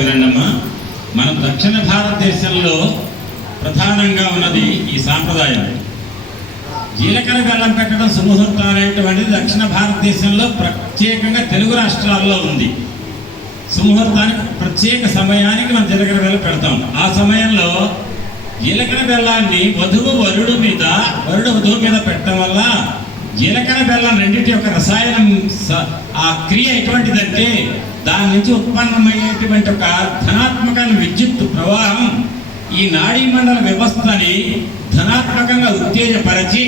వినండమ్మా. మన దక్షిణ భారతదేశంలో ప్రధానంగా ఉన్నది ఈ సాంప్రదాయం. జీలకర్ర బెల్లం పెట్టడం సుముహూర్తం అనేటువంటిది దక్షిణ భారతదేశంలో ప్రత్యేకంగా తెలుగు రాష్ట్రాల్లో ఉంది. సుముహూర్తానికి ప్రత్యేక సమయానికి మనం జీలకర్ర బెల్లం పెడతాం. ఆ సమయంలో జీలకర్ర బెల్లాన్ని వధువు వరుడు వధువు మీద పెట్టడం వల్ల జీలకర్ర బెల్లం రెండింటి యొక్క రసాయనం ఆ క్రియ ఎటువంటిదంటే దాని నుంచి ఉత్పన్నమయ్యేటువంటి ఒక ధనాత్మకమైన విద్యుత్ ప్రవాహం ఈ నాడీ మండల వ్యవస్థని ధనాత్మకంగా ఉత్తేజపరిచి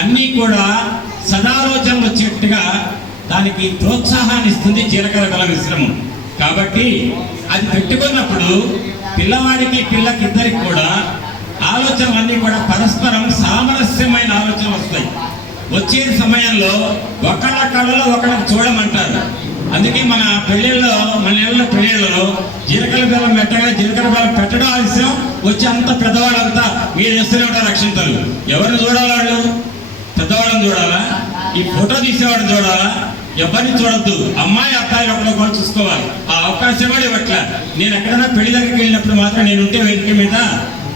అన్నీ కూడా సదాలోచనలు వచ్చేట్టుగా దానికి ప్రోత్సాహాన్ని ఇస్తుంది జీలకర్ర బెల్లం మిశ్రమం. కాబట్టి అది పెట్టుకున్నప్పుడు పిల్లవాడికి పిల్లకిద్దరికి కూడా ఆలోచనలన్నీ కూడా పరస్పరం సామరస్యమైన ఆలోచనలు వస్తాయి. వచ్చే సమయంలో ఒకళ్ళ కళ్ళలో ఒకళ్ళకి చూడమంటారు. అందుకే మన పెళ్ళిళ్ళలో జీలకర్ర బెల్లం పెట్టగానే జీలకర్ర బెల్లం పెట్టడం ఆలస్యం, వచ్చి అంత పెద్దవాళ్ళంతా మీరు వేస్తూనే ఉంటారు అక్షింతలు. ఎవరిని చూడాలి? వాళ్ళు పెద్దవాళ్ళని చూడాలా? ఈ ఫోటో తీసేవాడిని చూడాలా? ఎవరిని చూడద్దు. అమ్మాయి అబ్బాయి ఒకళ్ళు చూసుకోవాలి. ఆ అవకాశం కూడా ఇవ్వట్లే. నేను ఎక్కడైనా పెళ్లి దగ్గరికి వెళ్ళినప్పుడు మాత్రం నేను ఉంటే వేదిక మీద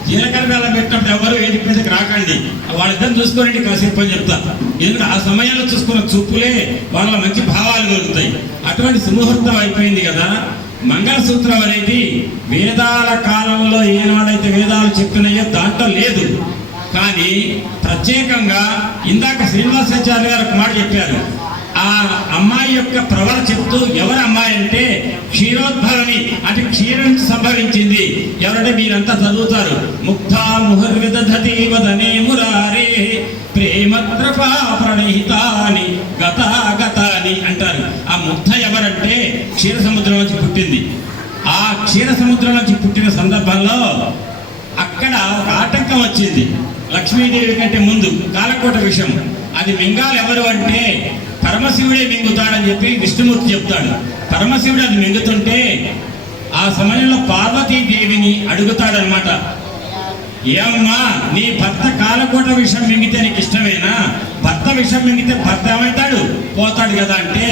జీలకర్ర బెల్లం పెట్టినప్పుడు ఎవరు వేదిక మీదకి రాకండి, వాళ్ళిద్దరిని చూసుకోండి కాసేపు అని చెప్తా. ఎందుకంటే ఆ సమయంలో చూసుకున్న చూపులే వాళ్ళ మంచి భావాలు కలుగుతాయి. అటువంటి సుముహూర్తం అయిపోయింది కదా. మంగళసూత్రం అనేది వేదాల కాలంలో ఏనాడైతే వేదాలు చెప్పినాయో దాంట్లో లేదు. కానీ ప్రత్యేకంగా ఇందాక శ్రీనివాసాచార్య గారు ఒక మాట చెప్పారు. ఆ అమ్మాయి యొక్క ప్రవర చెప్తూ ఎవరు అమ్మాయి అంటే క్షీరోద్భవని, అంటే క్షీరం సంభవించింది. ఎవరంటే మీరంతా చదువుతారు. ముగ్ధా ముహుర్విదధతి వదనే మురారే ప్రేమద్రపా ప్రణహితాని గతాగతాని అంటారు. ఆ ముగ్ధ ఎవరంటే క్షీర సముద్రం నుంచి పుట్టింది. ఆ క్షీర సముద్రం నుంచి పుట్టిన సందర్భంలో అక్కడ ఒక ఆటంకం వచ్చింది. లక్ష్మీదేవి కంటే ముందు కాలకోట విషయం. అది మింగాలు ఎవరు అంటే పరమశివుడే మింగుతాడని చెప్పి విష్ణుమూర్తి చెప్తాడు. పరమశివుడు అది మింగుతుంటే ఆ సమయంలో పార్వతీదేవిని అడుగుతాడనమాట. ఏమమ్మా, నీ భర్త కాలకోట విషయం మింగితే నీకు ఇష్టమేనా? భర్త విషయం మింగితే భర్త ఏమవుతాడు? పోతాడు కదా అంటే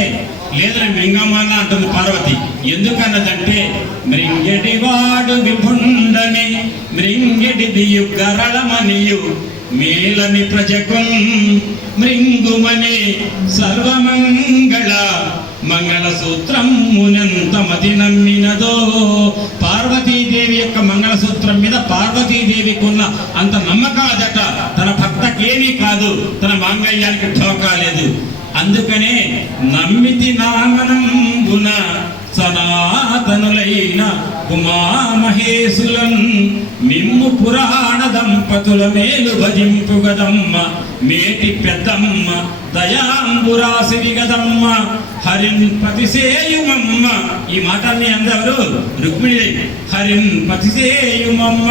లేదు మింగమ్మా అంటుంది పార్వతి. ఎందుకన్నదంటే మృంగెడి వాడు విభుండని మృంగెడి దియు గరళమనియు మేలని ప్రజకున్ మృంగుమని సర్వమంగళ మంగళసూత్రం మునంత మతి నమ్మినదో. పార్వతీదేవి యొక్క మంగళసూత్రం మీద పార్వతీదేవికి ఉన్న అంత నమ్మకం అదట. తన భర్తకేమీ కాదు, తన మాంగళ్యానికి ఢోకా లేదు. అందుకనే నమ్మితి నామనంబున సనాతనులైన ఉమామహేశులన్ మిమ్ము పురాణ దంపతుల మేలు భజింపుగదమ్మ మేటి పెద్దమ్మ దయాంబురాసిరి గదమ్మ హరిన్ పతిసేయుమమ్మ. ఈ మాటల్ని అందరూ రుక్మిణిదేవి హరిన్ పతిసేయుమమ్మ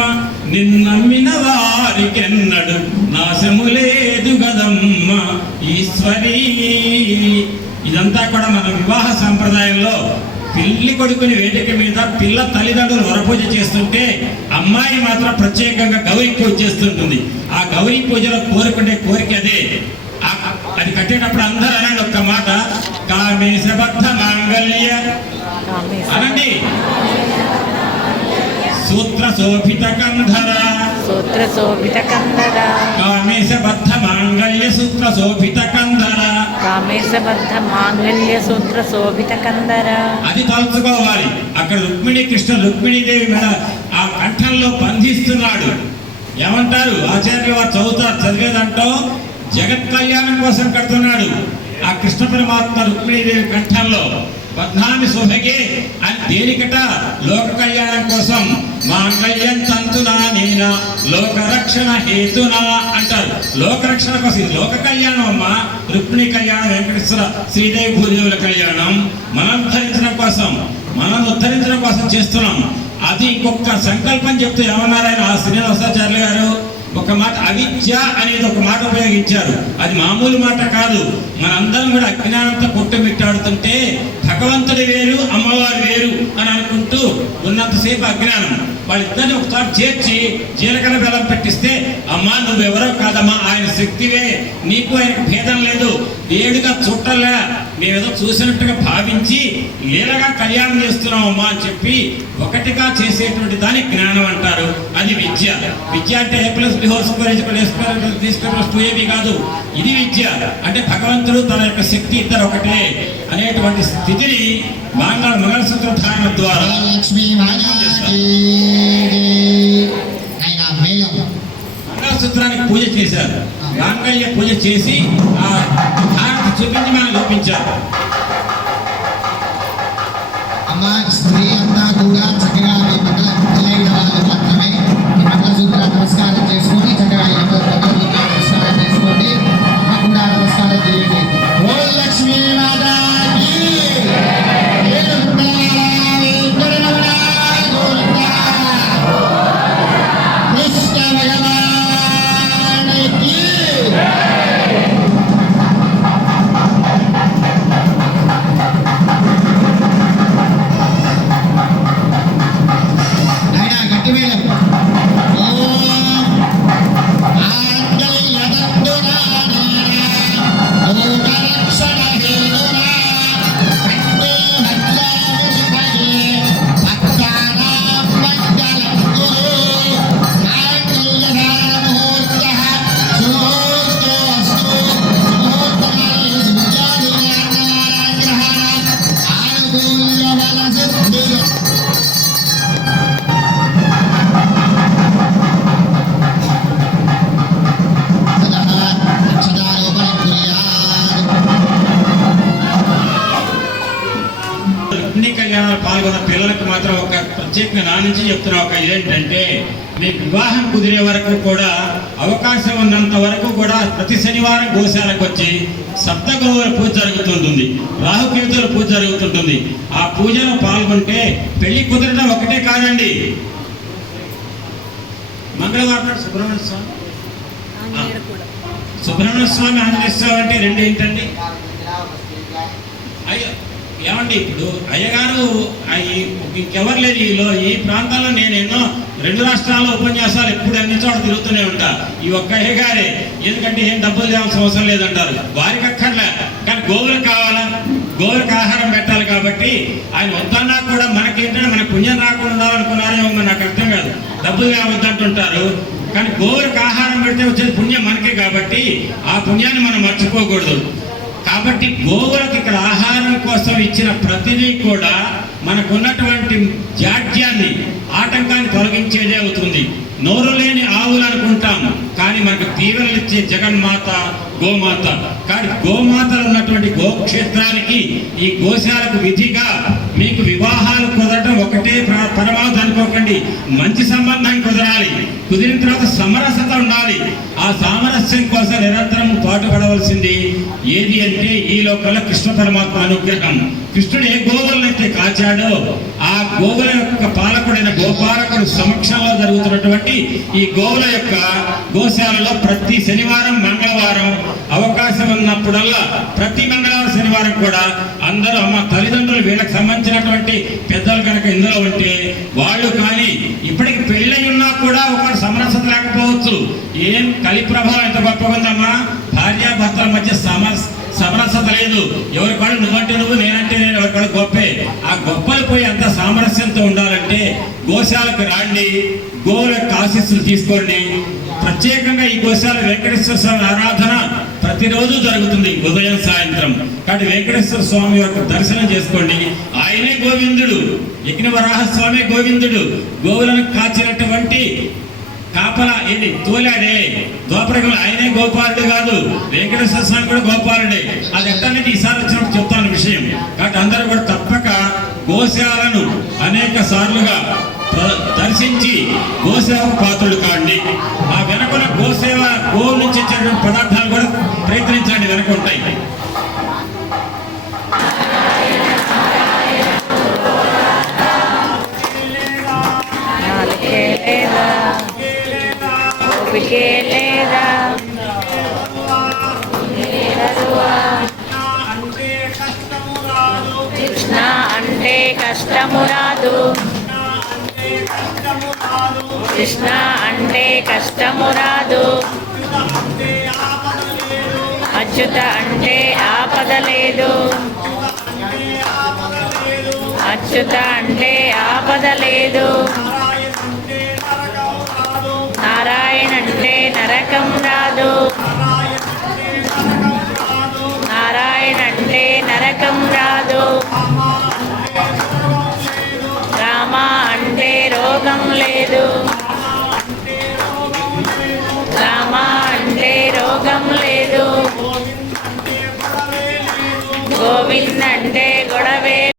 నిన్నమ్మిన వారికెన్నడు నాశము లేదు గదమ్మ ఈశ్వరీ. ఇదంతా కూడా మన వివాహ సంప్రదాయంలో పెళ్లి కొడుకుని వేదిక మీద పిల్ల తల్లిదండ్రులు వరపూజ చేస్తుంటే అమ్మాయి మాత్రం ప్రత్యేకంగా గౌరీ పూజ చేస్తుంటుంది. ఆ గౌరీ పూజలో కోరుకునే కోరిక అదే. అది కట్టేటప్పుడు అందరూ అనండి ఒక్క మాట, కామేశబద్ధ మాంగళ్య అనండి, సూత్ర శోభిత కంధర కామేశబద్ధ మాంగళ్య సూత్ర శోభిత కంధర సూత్ర శోభిత కందర. అది తలుచుకోవాలి. అక్కడ రుక్మిణీదేవి మీద ఆ కంఠంలో బంధిస్తున్నాడు. ఏమంటారు ఆచార్యులు వారు చదివేదంటో జగత్ కళ్యాణం కోసం కడుతున్నాడు. ఆ కృష్ణ పరమాత్మ రుక్మిణీదేవి కంఠంలో బద్ధాన్ని శోభగే అని దేనికట? లోక కళ్యాణం కోసం. మాంగళ్యం తంతునా నేనా లోకరక్షణ హేతునా అంటారు. లోకరక్షణ కోసం. ఇది లోక కళ్యాణం అమ్మా. రుక్మిణి కళ్యాణం, వెంకటేశ్వర శ్రీదేవి భూదేవుల కళ్యాణం మనం ఉద్ధరించడం కోసం చేస్తున్నాం. అది ఇంకొక సంకల్పం చెప్తూ ఏమన్నారు ఆయన శ్రీనివాసాచార్యులు గారు? ఒక మాట అవిద్య అనేది ఒక మాట ఉపయోగించారు. అది మామూలు మాట కాదు. మనందరం కూడా అజ్ఞానంతో కొట్టుమిట్టాడుతుంటే భగవంతుడి వేరు అమ్మవారి వేరు అని అనుకుంటూ ఉన్నంతసేపు అజ్ఞానం. వాళ్ళిద్దరిని ఒకసారి చేర్చి జీలకర్ర బెల్లం పెట్టిస్తే అమ్మా నువ్వెవరో కాదమ్మా, ఆయన శక్తివే, నీకు ఆయనకు భేదం లేదు, వేడిగా చుట్టలే మేమేదో చూసినట్టుగా భావించి లీలగా కళ్యాణం చేస్తున్నామమ్మా అని చెప్పి ఒకటిగా చేసేటువంటి దాన్ని జ్ఞానం అంటారు. అది విద్య. విద్య అంటే A+B² కాదు. ఇది విద్య అంటే భగవంతుడు తన యొక్క శక్తి ఇద్దరు ఒకటే అనేటువంటి స్థితిని మంగళసూత్ర ధారణ ద్వారా మంగళసూత్రానికి పూజ చేశారు. మాంగళ్య పూజ చేసి ఆ హారతి చూపించి మనం చూపించారు. అమ్మ స్త్రీ అంతా కూడా చక్కగా పెళ్ళైన వాళ్ళు మాత్రమే మంగళసూత్ర నమస్కారం చేసుకొని చక్కగా నమస్కారం చేసుకోండి. అమ్మ కూడా నమస్కారం చేయండి. ఓం లక్ష్మీ మాతాకి పాల్గొన్న పిల్లలకు మాత్రం ఒక ప్రత్యేకంగా నా నుంచి చెప్తున్నా ఒక ఇదేంటంటే మీకు వివాహం కుదిరే వరకు కూడా అవకాశం ఉన్నంత వరకు కూడా ప్రతి శనివారం గోశాలకు వచ్చి సప్తగురువుల పూజ జరుగుతుంటుంది. రాహుకేతుల పూజ జరుగుతుంటుంది. ఆ పూజలో పాల్గొంటే పెళ్లి కుదరడం ఒకటే కాదండి. మంగళవారం సుబ్రహ్మణ్య స్వామి ఆంజనేయ స్వామి అంటే రెండు ఏంటండి? అయ్యో ఏమండి ఇప్పుడు అయ్యగారు ఇంకెవరు లేదు ఈ ప్రాంతాల్లో నేను ఎన్నో 2 రాష్ట్రాల్లో ఉపన్యాసాలు ఎప్పుడు అన్ని చోట తిరుగుతూనే ఉంటా. ఈ ఒక్క అయ్యగారే ఎందుకంటే ఏం డబ్బులు చేయాల్సిన అవసరం లేదంటారు. వారికి అక్కర్లే కానీ గోవులకు కావాలా, గోవులకు ఆహారం పెట్టాలి కాబట్టి ఆయన వద్దన్నా కూడా మనకేంటంటే మనకు పుణ్యం రాకుండా ఉండాలనుకున్నారేమో నాకు అర్థం కాదు. డబ్బులు వద్దంటుంటారు కానీ గోవులకు ఆహారం పెడితే వచ్చేది పుణ్యం మనకే కాబట్టి ఆ పుణ్యాన్ని మనం మర్చిపోకూడదు. కాబట్టి గోవులకు ఇక్కడ ఆహారం కోసం ఇచ్చిన ప్రతిదీ కూడా మనకున్నటువంటి జాడ్యాన్ని ఆటంకాన్ని తొలగించేదే అవుతుంది. నోరు లేని ఆవులు అనుకుంటాం కానీ మనకు తీవ్రలు ఇచ్చే జగన్మాత గోమాత. కానీ గోమాతలు ఉన్నటువంటి గోక్షేత్రానికి ఈ గోశాలకు విధిగా మీకు వివాహాలు కుదరడం ఒకటే పరమావధి అనుకోకండి. మంచి సంబంధం కుదరాలి. కుదిరిన తర్వాత సమరసత ఉండాలి. ఆ సామరస్యం కోసం నిరంతరం పాటుపడవలసింది ఏది అంటే ఈ లోకంలో కృష్ణ పరమాత్మ అనుగ్రహం. కృష్ణుడు ఏ గోవులనైతే కాచాడో ఆ గోవుల యొక్క పాలకుడైన గోపాలకుడు సమక్షంలో జరుగుతున్నటువంటి ఈ గోవుల యొక్క గోశాలలో ప్రతి శనివారం మంగళవారం అవకాశం ఉన్నప్పుడల్లా ప్రతి మంగళవారం శనివారం కూడా అందరూ అమ్మ తల్లిదండ్రులు వీళ్ళకి సంబంధించినటువంటి పెద్దలు కనుక ఇందులో ఉంటే వాళ్ళు కానీ ఇప్పటికి పెళ్ళై ఉన్నా కూడా ఒక సమరసత లేకపోవచ్చు. ఏం కలి ప్రభావం ఎంత గొప్పగా ఉందమ్మా. భార్యాభర్తల మధ్య సమరసత లేదు. ఎవరి కాడు నువ్వంటే నువ్వు నేనంటే నేను, ఎవరి కాడు గొప్పే. ఆ గొప్పలు పోయి అంత సామరస్యంతో ఉండాలంటే గోశాలకు రాండి, గోవుల ఆశీస్సులు తీసుకోండి. ప్రత్యేకంగా ఈ గోశాల వెంకటేశ్వర స్వామి ఆరాధన ప్రతిరోజు జరుగుతుంది ఉదయం సాయంత్రం. కాబట్టి వెంకటేశ్వర స్వామి యొక్క దర్శనం చేసుకోండి. ఆయనే గోవిందుడు, యజ్ఞ వరాహస్వామి గోవిందుడు. గోవులను కాచినటువంటి కాపలా ఏది తోలాడే ద్వాపరగం ఆయనే గోపాలుడు కాదు. వెంకటేశ్వర స్వామి కూడా గోపాలుడే. అది ఎట్టనేది ఈసారి వచ్చినప్పుడు చెప్తాను విషయం. కాబట్టి అందరూ కూడా తప్పక గోశాలను అనేక సార్లుగా దర్శించి గోసేవకు పాత్రలు కాండి. ఆ వెనకున్న గోసేవ గోవు నుంచి ఇచ్చేటువంటి పదార్థాలు కూడా ప్రయత్నించండి, వెనక ఉంటాయి. కృష్ణ అంటే కష్టము రాదు, కృష్ణ అంటే కష్టము రాదు, అచ్యుత అంటే ఆపద లేదు. అచ్యుత అంటే ఆపద లేదు. నారాయణ అంటే నరకం రాదు. నారాయణ అంటే నరకం రాదు. రామ అంటే రోగం లేదు.